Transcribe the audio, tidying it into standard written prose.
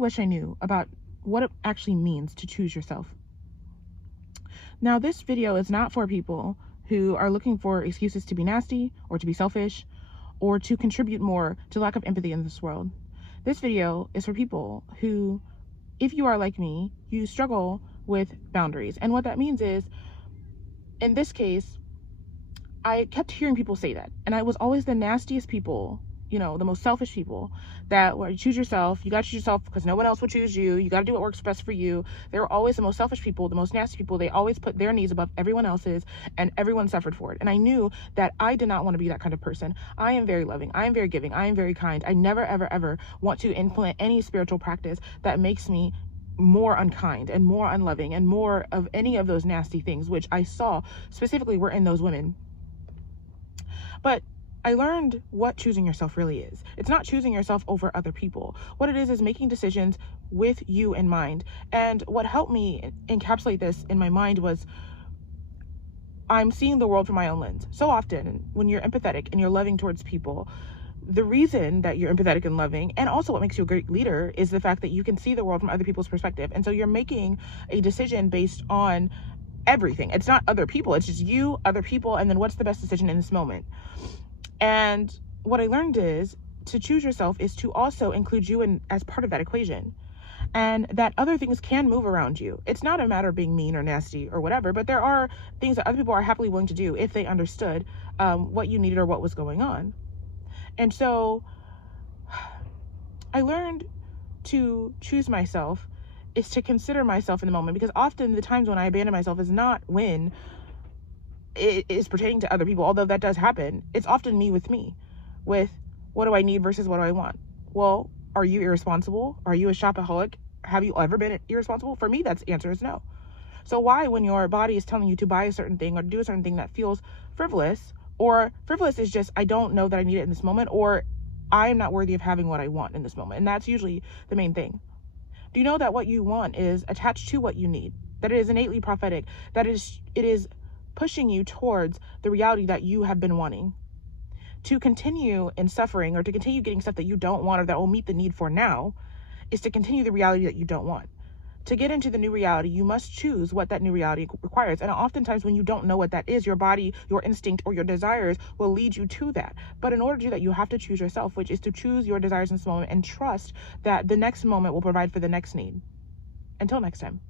wish I knew about what it actually means to choose yourself. Now, this video is not for people who are looking for excuses to be nasty or to be selfish or to contribute more to lack of empathy in this world. This video is for people who, if you are like me, you struggle with boundaries. And what that means is, in this case, I kept hearing people say that. And I was always the nastiest people, the most selfish people, that where you choose yourself, you got to choose yourself because no one else will choose you. You got to do what works best for you. They were always the most selfish people, the most nasty people. They always put their needs above everyone else's, and everyone suffered for it. And I knew that I did not want to be that kind of person. I am very loving. I am very giving. I am very kind. I never, ever, ever want to implement any spiritual practice that makes me more unkind and more unloving and more of any of those nasty things, which I saw specifically were in those women. But I learned what choosing yourself really is. It's not choosing yourself over other people. What it is making decisions with you in mind. And what helped me encapsulate this in my mind was I'm seeing the world from my own lens. So often when you're empathetic and you're loving towards people, the reason that you're empathetic and loving, and also what makes you a great leader, is the fact that you can see the world from other people's perspective. And so you're making a decision based on everything. It's not other people. It's just you, other people, and then what's the best decision in this moment. And what I learned is to choose yourself is to also include you in as part of that equation, and that other things can move around you. It's not a matter of being mean or nasty or whatever, but there are things that other people are happily willing to do if they understood what you needed or what was going on. And so I learned to choose myself is to consider myself in the moment, because often the times when I abandon myself is not when it is pertaining to other people, although that does happen. It's often me with what do I need versus what do I want. Well, are you irresponsible? Are you a shopaholic? Have you ever been irresponsible? For me, that's answer is no. So why, when your body is telling you to buy a certain thing or do a certain thing that feels frivolous, or frivolous is just, I don't know that I need it in this moment, or I am not worthy of having what I want in this moment. And that's usually the main thing. Do you know that what you want is attached to what you need? That it is innately prophetic, that it is pushing you towards the reality that you have been wanting. To continue in suffering or to continue getting stuff that you don't want or that will meet the need for now is to continue the reality that you don't want. To get into the new reality, you must choose what that new reality requires. And oftentimes when you don't know what that is, your body, your instinct, or your desires will lead you to that. But in order to do that, you have to choose yourself, which is to choose your desires in this moment and trust that the next moment will provide for the next need. Until next time.